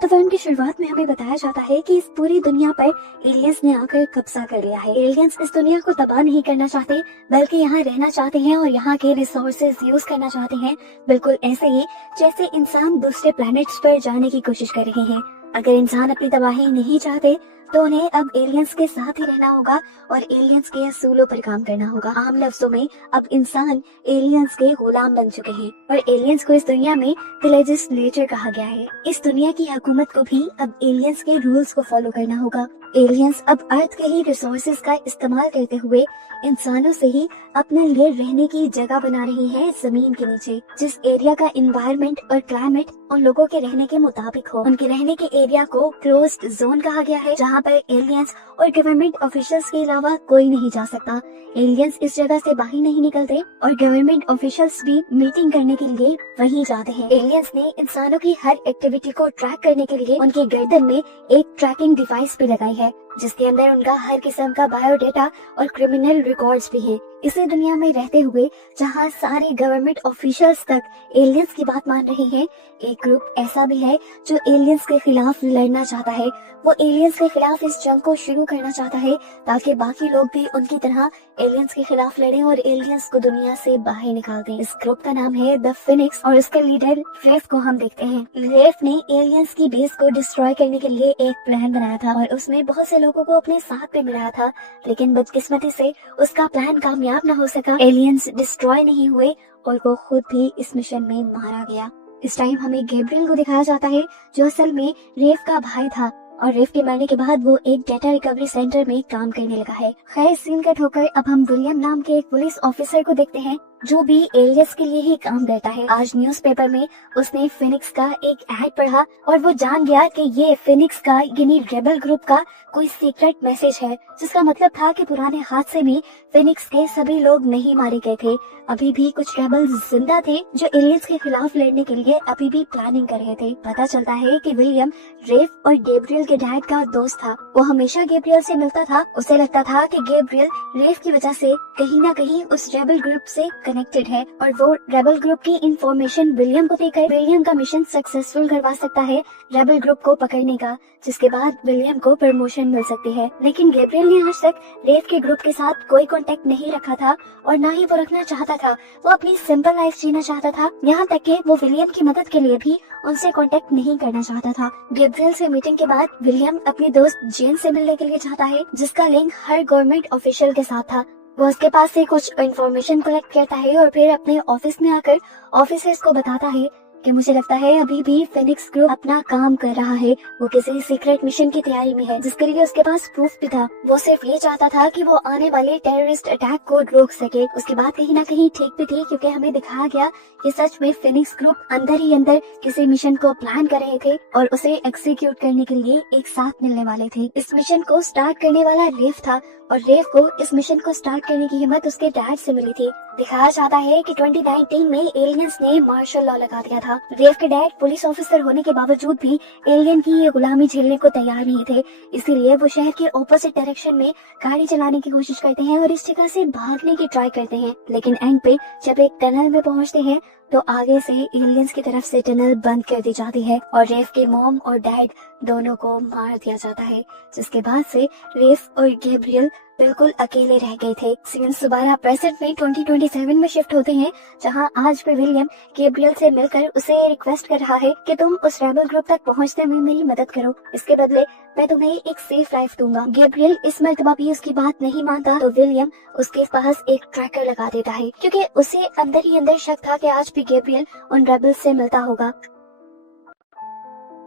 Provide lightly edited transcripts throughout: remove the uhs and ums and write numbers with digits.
तो फिल्म की शुरुआत में हमें बताया जाता है कि इस पूरी दुनिया पर एलियंस ने आकर कब्जा कर लिया है। एलियंस इस दुनिया को तबाह नहीं करना चाहते, बल्कि यहाँ रहना चाहते हैं और यहाँ के रिसोर्सेज यूज करना चाहते हैं, बिल्कुल ऐसे ही जैसे इंसान दूसरे प्लैनेट्स पर जाने की कोशिश कर रहे हैं। अगर इंसान अपनी तबाही नहीं चाहते तो उन्हें अब एलियंस के साथ ही रहना होगा और एलियंस के असूलों पर काम करना होगा। आम लफ्जों में अब इंसान एलियंस के गुलाम बन चुके हैं और एलियंस को इस दुनिया में द लेजिस्लेचर कहा गया है। इस दुनिया की हुकूमत को भी अब एलियंस के रूल्स को फॉलो करना होगा। एलियंस अब अर्थ के ही रिसोर्सेज का इस्तेमाल करते हुए इंसानों से ही अपने लिए रहने की जगह बना रही है जमीन के नीचे, जिस एरिया का एनवायरनमेंट और क्लाइमेट उन लोगों के रहने के मुताबिक हो। उनके रहने के एरिया को क्लोज्ड जोन कहा गया है, जहाँ पर एलियंस और गवर्नमेंट ऑफिशियल्स के अलावा कोई नहीं जा सकता। एलियंस इस जगह से बाहर नहीं निकलते और गवर्नमेंट ऑफिशियल्स भी मीटिंग करने के लिए वहीं जाते हैं। एलियंस ने इंसानों की हर एक्टिविटी को ट्रैक करने के लिए उनकी गर्दन में एक ट्रैकिंग डिवाइस भी लगाई है, जिसके अंदर उनका हर किस्म का बायोडेटा और क्रिमिनल रिकॉर्ड्स भी है। इसी दुनिया में रहते हुए जहाँ सारे गवर्नमेंट ऑफिशियल्स तक एलियंस की बात मान रहे हैं, एक ग्रुप ऐसा भी है जो एलियंस के खिलाफ लड़ना चाहता है। वो एलियंस के खिलाफ इस जंग को शुरू करना चाहता है ताकि बाकी लोग भी उनकी तरह एलियंस के खिलाफ लड़ें और एलियंस को दुनिया से बाहर निकाल दें। इस ग्रुप का नाम है द फिनिक्स और उसके लीडर रेफ को हम देखते हैं। रेफ ने एलियंस की बेस को डिस्ट्रॉय करने के लिए एक प्लान बनाया था और उसमें बहुत से लोगों को अपने साथ पे मिलाया था, लेकिन बदकिस्मती से उसका प्लान कामयाब न हो सका। एलियंस डिस्ट्रॉय नहीं हुए और वो खुद भी इस मिशन में मारा गया। इस टाइम हमें गैब्रियल को दिखाया जाता है, जो असल में रेफ का भाई था और रेफ के मरने के बाद वो एक डेटा रिकवरी सेंटर में काम करने लगा है। खैर, सीन कट होकर अब हम विलियम नाम के एक पुलिस ऑफिसर को देखते हैं जो भी एलियंस के लिए ही काम करता है। आज न्यूज़पेपर में उसने फिनिक्स का एक ऐड पढ़ा और वो जान गया कि ये फिनिक्स का यानी रेबल ग्रुप का कोई सीक्रेट मैसेज है, जिसका मतलब था कि पुराने हादसे में फिनिक्स के सभी लोग नहीं मारे गए थे। अभी भी कुछ रेबल्स जिंदा थे जो एलियंस के खिलाफ लड़ने के लिए अभी भी प्लानिंग कर रहे थे। पता चलता है कि विलियम रेफ और गैब्रियल के डैड का दोस्त था। वो हमेशा गैब्रियल से मिलता था। उसे लगता था कि गैब्रियल रेफ की वजह से कहीं ना कहीं उस रेबल ग्रुप से कनेक्टेड है और वो रेबल ग्रुप की इंफॉर्मेशन विलियम को देकर विलियम का मिशन सक्सेसफुल करवा सकता है रेबल ग्रुप को पकड़ने का, जिसके बाद विलियम को प्रमोशन मिल सकती है। लेकिन गैब्रियल ने आज तक रेफ के ग्रुप के साथ कोई कांटेक्ट नहीं रखा था और ना ही वो रखना चाहता था। वो अपनी सिंपल लाइफ जीना चाहता था, यहाँ तक कि वो विलियम की मदद के लिए भी उनसे कांटेक्ट नहीं करना चाहता था। गैब्रियल से मीटिंग के बाद विलियम अपनी दोस्त जेन से मिलने के लिए चाहता है, जिसका लिंक हर गवर्नमेंट ऑफिशियल के साथ था। वो उसके पास से कुछ इंफॉर्मेशन कलेक्ट करता है और फिर अपने ऑफिस में आकर ऑफिसर्स को बताता है कि मुझे लगता है अभी भी फिनिक्स ग्रुप अपना काम कर रहा है, वो किसी सीक्रेट मिशन की तैयारी में है, जिसके लिए उसके पास प्रूफ भी था। वो सिर्फ ये चाहता था कि वो आने वाले टेररिस्ट अटैक को रोक सके। उसकी बात कहीं ना कहीं ठीक भी थी, क्योंकि हमें दिखाया गया कि सच में फिनिक्स ग्रुप अंदर ही अंदर किसी मिशन को प्लान कर रहे थे और उसे एग्जीक्यूट करने के लिए एक साथ मिलने वाले थे। इस मिशन को स्टार्ट करने वाला रेफ था और रेफ को इस मिशन को स्टार्ट करने की हिम्मत उसके डैड से मिली थी। दिखाया जाता है कि 2019 में एलियंस ने मार्शल लॉ लगा दिया था। रेफ के डैड पुलिस ऑफिसर होने के बावजूद भी एलियन की ये गुलामी झेलने को तैयार नहीं थे, इसीलिए वो शहर के ऑपोजिट डायरेक्शन में गाड़ी चलाने की कोशिश करते हैं और इस जगह से भागने की ट्राई करते हैं। लेकिन एंड पे जब एक टनल में पहुंचते हैं तो आगे से एलियंस की तरफ से टनल बंद कर दी जाती है और रेफ के मॉम और डैड दोनों को मार दिया जाता है, जिसके बाद से रेफ और गैब्रियल बिल्कुल अकेले रह गए थे। सीन्स दोबारा प्रेजेंट में 2027 में शिफ्ट होते हैं, जहां आज भी विलियम गैब्रियल से मिलकर उसे रिक्वेस्ट कर रहा है कि तुम उस रेबल ग्रुप तक पहुंचने में मेरी मदद करो, इसके बदले मैं तुम्हें एक सेफ लाइफ दूंगा। गैब्रियल इस मर्तबा भी उसकी बात नहीं मानता तो विलियम उसके पास एक ट्रैकर लगा देता है, क्योंकि उसे अंदर ही अंदर शक था कि आज भी गैब्रियल उन रेबल्स से मिलता होगा।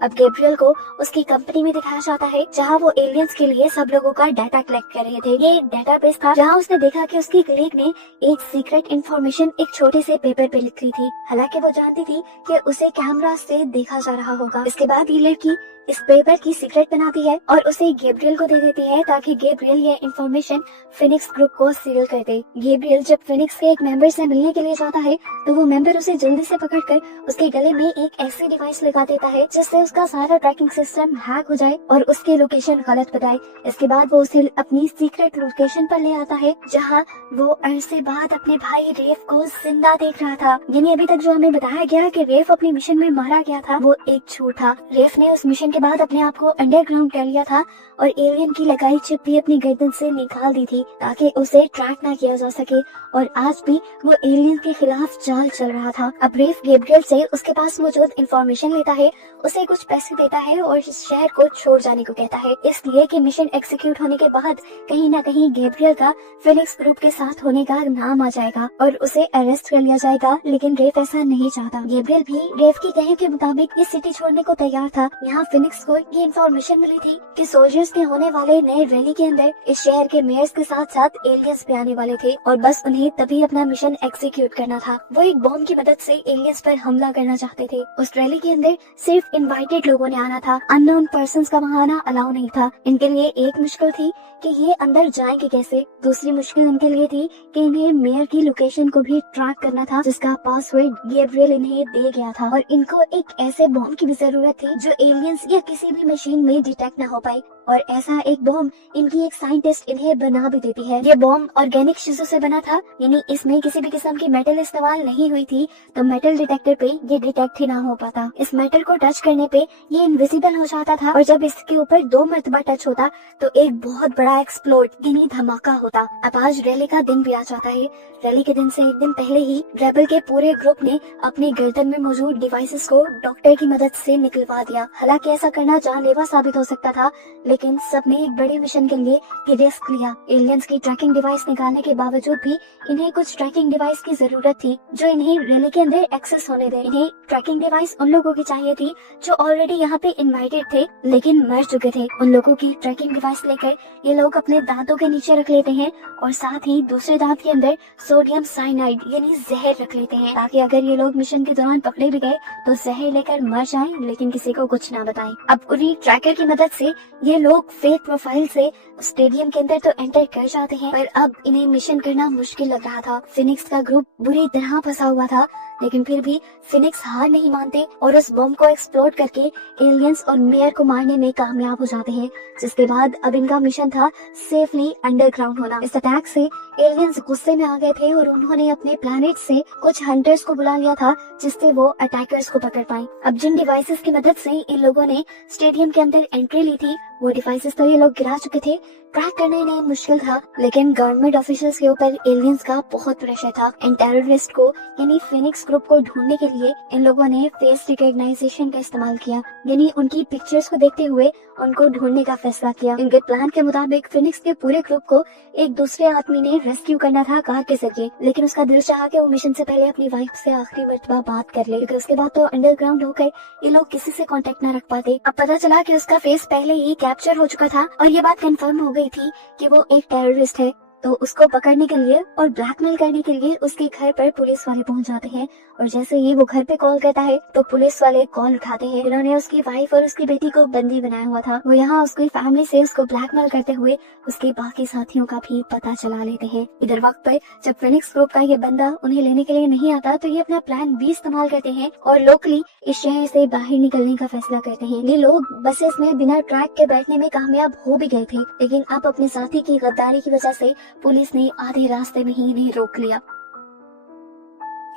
अब गैब्रियल को उसकी कंपनी में दिखाया जाता है, जहां वो एलियंस के लिए सब लोगों का डाटा कलेक्ट कर रहे थे। ये एक डेटाबेस था जहां उसने देखा कि उसकी कलीग ने एक सीक्रेट इंफॉर्मेशन एक छोटे से पेपर पे लिखी थी। हालांकि वो जानती थी कि उसे कैमरा से देखा जा रहा होगा। इसके बाद ये लड़की इस पेपर की सीक्रेट बनाती है और उसे गैब्रियल को दे देती है ताकि गैब्रियल ये इन्फॉर्मेशन फिनिक्स ग्रुप को सील कर दे। गैब्रियल जब फिनिक्स के एक मेंबर से मिलने के लिए जाता है तो वो मेंबर उसे जल्दी से पकड़कर उसके गले में एक ऐसी डिवाइस लगा देता है जिससे उसका सारा ट्रैकिंग सिस्टम हैक हो जाए और उसकी लोकेशन गलत बताए। इसके बाद वो उसे अपनी सीक्रेट लोकेशन पर ले आता है जहाँ वो अरसे बाद अपने भाई रेफ को जिंदा देख रहा था। यानी अभी तक जो हमें बताया गया कि रेफ अपने मिशन में मारा गया था वो एक झूठ था। रेफ ने उस मिशन के बाद अपने आप को अंडरग्राउंड कर लिया था और एलियन की लगाई चिप भी अपनी गर्दन से निकाल दी थी ताकि उसे ट्रैक ना किया जा सके और आज भी वो एलियन के खिलाफ चाल चल रहा था। अब रेफ गैब्रियल से उसके पास मौजूद इंफॉर्मेशन लेता है, उसे कुछ पैसे देता है और इस शहर को छोड़ जाने को कहता है, इसलिए कि मिशन एग्जीक्यूट होने के बाद कहीं ना कहीं गैब्रियल का फिनिक्स ग्रुप के साथ होने का नाम आ जाएगा और उसे अरेस्ट कर लिया जाएगा। लेकिन रेफ ऐसा नहीं चाहता। गैब्रियल भी रेफ की कहे के मुताबिक इस सिटी छोड़ने को तैयार था। यहाँ फिनिक्स को ये इन्फॉर्मेशन मिली थी कि सोल्जर्स के होने वाले नए रैली के अंदर इस शहर के मेयर्स के साथ साथ एलियंस भी आने वाले थे और बस उन्हें तभी अपना मिशन एग्जीक्यूट करना था। वो एक बॉम्ब की मदद से एलियंस पर हमला करना चाहते थे। उस रैली के अंदर सिर्फ इनवाइटेड लोगों ने आना था, अननोन पर्संस का वहाँ आना अलाउ नहीं था। इनके लिए एक मुश्किल थी कि ये अंदर जाएंगे कैसे। दूसरी मुश्किल इनके लिए थी कि इन्हें मेयर की लोकेशन को भी ट्रैक करना था जिसका पासवर्ड गैब्रियल इन्हें दे गया था और इनको एक ऐसे बॉम्ब की भी जरूरत थी जो एलियंस या किसी भी मशीन में डिटेक्ट न हो पाए और ऐसा एक बॉम्ब इनकी एक साइंटिस्ट इन्हें बना भी देती है। ये बॉम्ब ऑर्गेनिक चीजों से बना था, यानी इसमें किसी भी किस्म की मेटल इस्तेमाल नहीं हुई थी, तो मेटल डिटेक्टर पे ये डिटेक्ट ही ना हो पाता। इस मेटल को टच करने पे ये इनविजिबल हो जाता था और जब इसके ऊपर 2 मरतबा टच होता तो एक बहुत बड़ा एक्सप्लोड यानी धमाका होता। अब आज रैली का दिन भी आ जाता है। रैली के दिन से एक दिन पहले ही रेबल के पूरे ग्रुप ने अपनी गर्दन में मौजूद डिवाइसेस को डॉक्टर की मदद से निकलवा दिया। हालांकि ऐसा करना जानलेवा साबित हो सकता था, लेकिन सबने एक बड़े मिशन के लिए ये रिस्क लिया। एलियंस की ट्रैकिंग डिवाइस निकालने के बावजूद भी इन्हें कुछ ट्रैकिंग डिवाइस की जरूरत थी जो इन्हें रैली के अंदर एक्सेस होने दे। इन्हें ट्रैकिंग डिवाइस उन लोगों की चाहिए थी जो ऑलरेडी यहाँ पे इनवाइटेड थे लेकिन मर चुके थे। उन लोगों की ट्रैकिंग डिवाइस लेकर ये लोग अपने दांतों के नीचे रख लेते हैं और साथ ही दूसरे दांत के अंदर सोडियम साइनाइड यानी जहर रख लेते हैं ताकि अगर ये लोग मिशन के दौरान पकड़े भी गए तो जहर लेकर मर जाएं लेकिन किसी को कुछ ना बताएं। अब उन्हीं ट्रैकर की मदद से ये लोग फेक प्रोफाइल से स्टेडियम के अंदर तो एंटर कर जाते हैं, पर अब इन्हें मिशन करना मुश्किल लग रहा था। फिनिक्स का ग्रुप बुरी तरह फंसा हुआ था, लेकिन फिर भी फिनिक्स हार नहीं मानते और उस बम को एक्सप्लोड करके एलियंस और मेयर को मारने में कामयाब हो जाते हैं, जिसके बाद अब इनका मिशन था सेफली अंडरग्राउंड होना। इस अटैक से एलियंस गुस्से में आ गए थे और उन्होंने अपने प्लैनेट से कुछ हंटर्स को बुला लिया था जिससे वो अटैकर्स को पकड़ पाए। अब जिन डिवाइसेस की मदद से इन लोगों ने स्टेडियम के अंदर एंट्री ली थी वो डिवाइसेस तो ये लोग गिरा चुके थे, ट्रैक करना इन्हें मुश्किल था, लेकिन गवर्नमेंट ऑफिशियल्स के ऊपर एलियंस का बहुत प्रेशर था। इन टेररिस्ट को यानी फिनिक्स ग्रुप को ढूंढने के लिए इन लोगों ने फेस रिकॉग्नाइजेशन का इस्तेमाल किया, यानी उनकी पिक्चर्स को देखते हुए उनको ढूंढने का फैसला किया। इनके प्लान के मुताबिक फिनिक्स के पूरे ग्रुप को एक दूसरे आदमी ने रेस्क्यू करना था कार के जरिए, लेकिन उसका दिल चाहा कि वो मिशन से पहले अपनी वाइफ से आखिरी मर्तबा बात कर ले, क्योंकि उसके बाद तो अंडरग्राउंड होकर ये लोग किसी से कांटेक्ट न रख पाते। अब पता चला कि उसका फेस पहले ही कैप्चर हो चुका था और ये बात कंफर्म हो गई थी कि वो एक टेररिस्ट है। तो उसको पकड़ने के लिए और ब्लैकमेल करने के लिए उसके घर पर पुलिस वाले पहुंच जाते हैं और जैसे ही वो घर पे कॉल करता है तो पुलिस वाले कॉल उठाते हैं। इन्होंने उसकी वाइफ और उसकी बेटी को बंदी बनाया हुआ था। वो यहाँ उसकी फैमिली से उसको ब्लैकमेल करते हुए उसके बाकी साथियों का भी पता चला लेते हैं। इधर वक्त पर जब फिनिक्स ग्रुप का ये बंदा उन्हें लेने के लिए नहीं आता तो ये अपना प्लान B इस्तेमाल करते हैं और लोकली इस शहर से बाहर निकलने का फैसला करते हैं। ये लोग बसेस में बिना ट्रैक के बैठने में कामयाब हो भी गए थे, लेकिन अब अपने साथी की गद्दारी की वजह से पुलिस ने आधे रास्ते में ही इन्हें रोक लिया।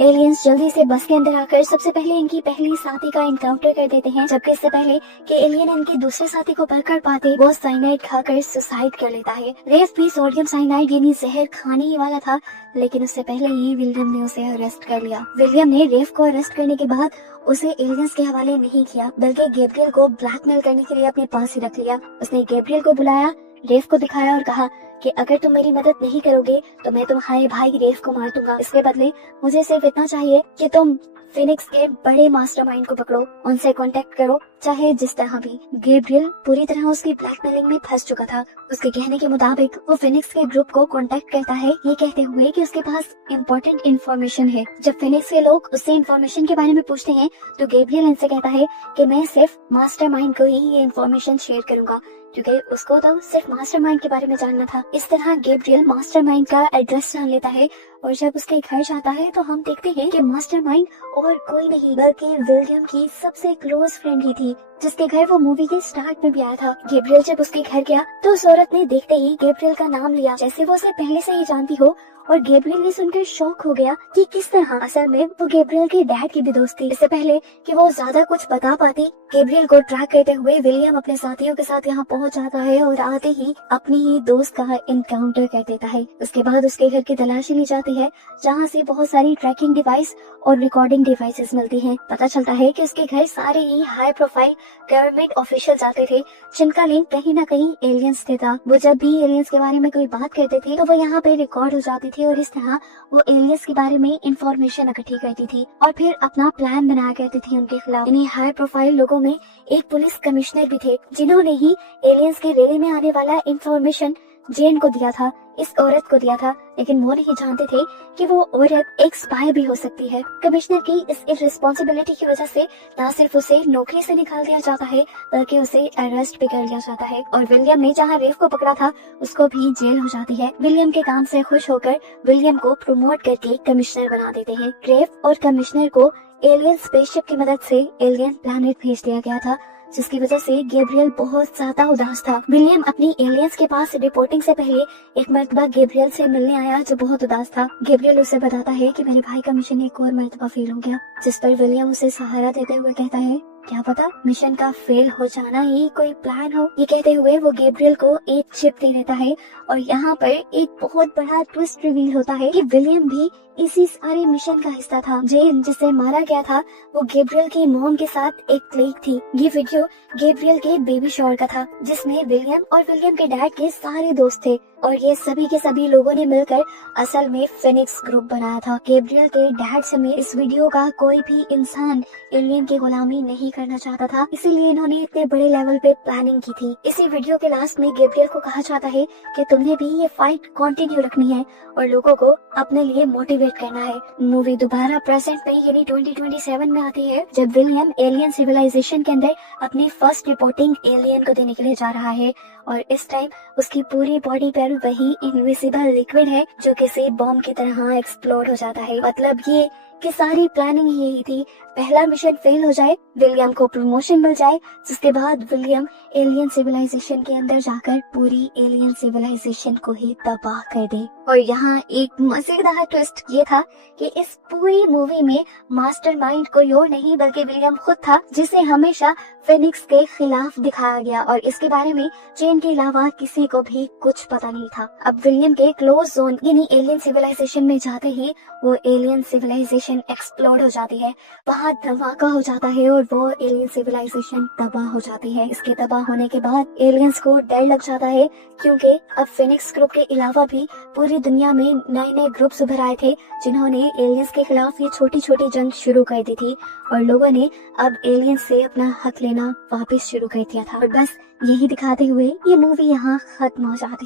एलियंस जल्दी से बस के अंदर आकर सबसे पहले इनकी पहली साथी का इनकाउंटर कर देते हैं, जबकि इससे पहले कि एलियन इनके दूसरे साथी को पकड़ पाते वो साइनाइड खाकर सुसाइड कर लेता है। रेफ भी सोडियम साइनाइड यानी जहर खाने ही वाला था, लेकिन उससे पहले ही विलियम ने उसे अरेस्ट कर लिया। विलियम ने रेफ को अरेस्ट करने के बाद उसे एलियंस के हवाले नहीं किया, बल्कि गैब्रियल को ब्लैकमेल करने के लिए अपने पास ही रख लिया। उसने गैब्रियल को बुलाया, रेफ को दिखाया और कहा कि अगर तुम मेरी मदद नहीं करोगे तो मैं तुम्हारे भाई रेफ को मार दूंगा। इसके बदले मुझे सिर्फ इतना चाहिए कि तुम फिनिक्स के बड़े मास्टरमाइंड को पकड़ो, उनसे कांटेक्ट करो, चाहे जिस तरह भी। गैब्रियल पूरी तरह उसकी ब्लैकमेलिंग में फंस चुका था। उसके कहने के मुताबिक वो फिनिक्स के ग्रुप को कांटेक्ट करता है, ये कहते हुए कि उसके पास इम्पोर्टेंट इन्फॉर्मेशन है। जब फिनिक्स के लोग उससे इन्फॉर्मेशन के बारे में पूछते हैं तो गैब्रियल इनसे कहता है कि मैं सिर्फ मास्टरमाइंड को ही ये इन्फॉर्मेशन शेयर करूंगा, क्योंकि उसको तो सिर्फ मास्टरमाइंड के बारे में जानना था। इस तरह गैब्रियल मास्टरमाइंड का एड्रेस जान लेता है और जब उसके घर जाता है तो हम देखते हैं कि मास्टरमाइंड और कोई नहीं बल्कि विलियम की सबसे क्लोज फ्रेंड ही थी, जिसके घर वो मूवी के स्टार्ट में भी आया था। गैब्रियल जब उसके घर गया तो उस औरत ने देखते ही गैब्रियल का नाम लिया, जैसे वो उसे पहले से ही जानती हो, और गैब्रियल ये सुनकर शॉक हो गया कि किस तरह। असल में वो गैब्रियल के डैड की भी दोस्त थी। इससे पहले कि वो ज्यादा कुछ बता पाती, गैब्रियल को ट्रैक करते हुए विलियम अपने साथियों के साथ यहाँ पहुंच जाता है और आते ही अपनी ही दोस्त का इनकाउंटर कर देता है। उसके बाद उसके घर की तलाशी ली जाती है, जहाँ से बहुत सारी ट्रैकिंग डिवाइस और रिकॉर्डिंग डिवाइसेस मिलती हैं। पता चलता है कि उसके घर सारे ही हाई प्रोफाइल गवर्नमेंट ऑफिशियल जाते थे, जिनका लिंक कहीं न कहीं एलियंस से था। वो जब भी एलियंस के बारे में कोई बात करते थे तो वो यहाँ पे रिकॉर्ड हो जाती थी और इस तरह वो एलियंस के बारे में इंफॉर्मेशन इकट्ठी करती थी और फिर अपना प्लान बनाया करती थी उनके खिलाफ। इन्हीं हाई प्रोफाइल लोगों में एक पुलिस कमिश्नर भी थे, जिन्होंने ही एलियंस के रैली में आने वाला इंफॉर्मेशन जेन को दिया था, इस औरत को दिया था, लेकिन वो नहीं जानते थे कि वो औरत एक स्पाई भी हो सकती है। कमिश्नर की इस इररिस्पॉन्सिबिलिटी की वजह से न सिर्फ उसे नौकरी से निकाल दिया जाता है बल्कि उसे अरेस्ट भी कर लिया जाता है और विलियम ने जहाँ रेफ को पकड़ा था उसको भी जेल हो जाती है। विलियम के काम से खुश होकर विलियम को प्रमोट करके कमिश्नर बना देते हैं। रेफ और कमिश्नर को एलियन स्पेसशिप की मदद से एलियन प्लैनेट भेज दिया गया था, जिसकी वजह से गैब्रियल बहुत ज्यादा उदास था। विलियम अपनी एलियंस के पास रिपोर्टिंग से पहले एक मर्तबा गैब्रियल से मिलने आया, जो बहुत उदास था। गैब्रियल उसे बताता है कि मेरे भाई का मिशन एक और मर्तबा फेल हो गया, जिस पर विलियम उसे सहारा देते हुए कहता है, क्या पता मिशन का फेल हो जाना ही कोई प्लान हो। ये कहते हुए वो गैब्रियल को एक चिप दे देता है और यहाँ पर एक बहुत बड़ा ट्विस्ट रिवील होता है कि विलियम भी इसी सारे मिशन का हिस्सा था। जेन जिसे मारा गया था वो गैब्रियल की मॉम के साथ एक क्लीग थी। ये वीडियो गैब्रियल के बेबी शॉवर का था, जिसमें विलियम और विलियम के डैड के सारे दोस्त थे और ये सभी के सभी लोगों ने मिलकर असल में फिनिक्स ग्रुप बनाया था। गैब्रियल के डैड समेत इस वीडियो का कोई भी इंसान एलियन की गुलामी नहीं करना चाहता था, इसीलिए इन्होंने इतने बड़े लेवल पे प्लानिंग की थी। इसी वीडियो के लास्ट में गैब्रियल को कहा जाता है कि तुमने भी ये फाइट कंटिन्यू रखनी है और लोगों को अपने लिए मोटिवेट करना है। मूवी दोबारा प्रेजेंट में यानी 2027 में आती है, जब विलियम एलियन सिविलाइजेशन के अंदर अपनी फर्स्ट रिपोर्टिंग एलियन को देने के लिए जा रहा है और इस टाइम उसकी पूरी बॉडी पर वही इनविजिबल लिक्विड है जो किसी बॉम्ब की तरह एक्सप्लोड हो जाता है। मतलब ये कि सारी प्लानिंग यही थी, पहला मिशन फेल हो जाए, विलियम को प्रमोशन मिल जाए, जिसके बाद विलियम एलियन सिविलाइजेशन के अंदर जाकर पूरी एलियन सिविलाइजेशन को ही तबाह कर दे। और यहाँ एक मजेदार ट्विस्ट ये था कि इस पूरी मूवी में मास्टरमाइंड कोई और नहीं बल्कि विलियम खुद था, जिसे हमेशा फिनिक्स के खिलाफ दिखाया गया और इसके बारे में जेन के अलावा किसी को भी कुछ पता नहीं था। अब विलियम के क्लोज जोन यानी एलियन सिविलाइजेशन में जाते ही वो एलियन सिविलाइजेशन एक्सप्लोड हो जाती है, वहाँ धमाका हो जाता है और वो एलियन सिविलाइजेशन तबाह हो जाती है। इसके तबाह होने के बाद एलियंस को डर लग जाता है, क्योंकि अब फिनिक्स ग्रुप के अलावा भी पूरी दुनिया में नए नए ग्रुप्स उभर आए थे, जिन्होंने एलियंस के खिलाफ ये छोटी छोटी जंग शुरू कर दी थी और लोगों ने अब एलियंस से अपना हक लेना वापस शुरू कर दिया था। और बस यही दिखाते हुए ये मूवी यहाँ खत्म हो जाती।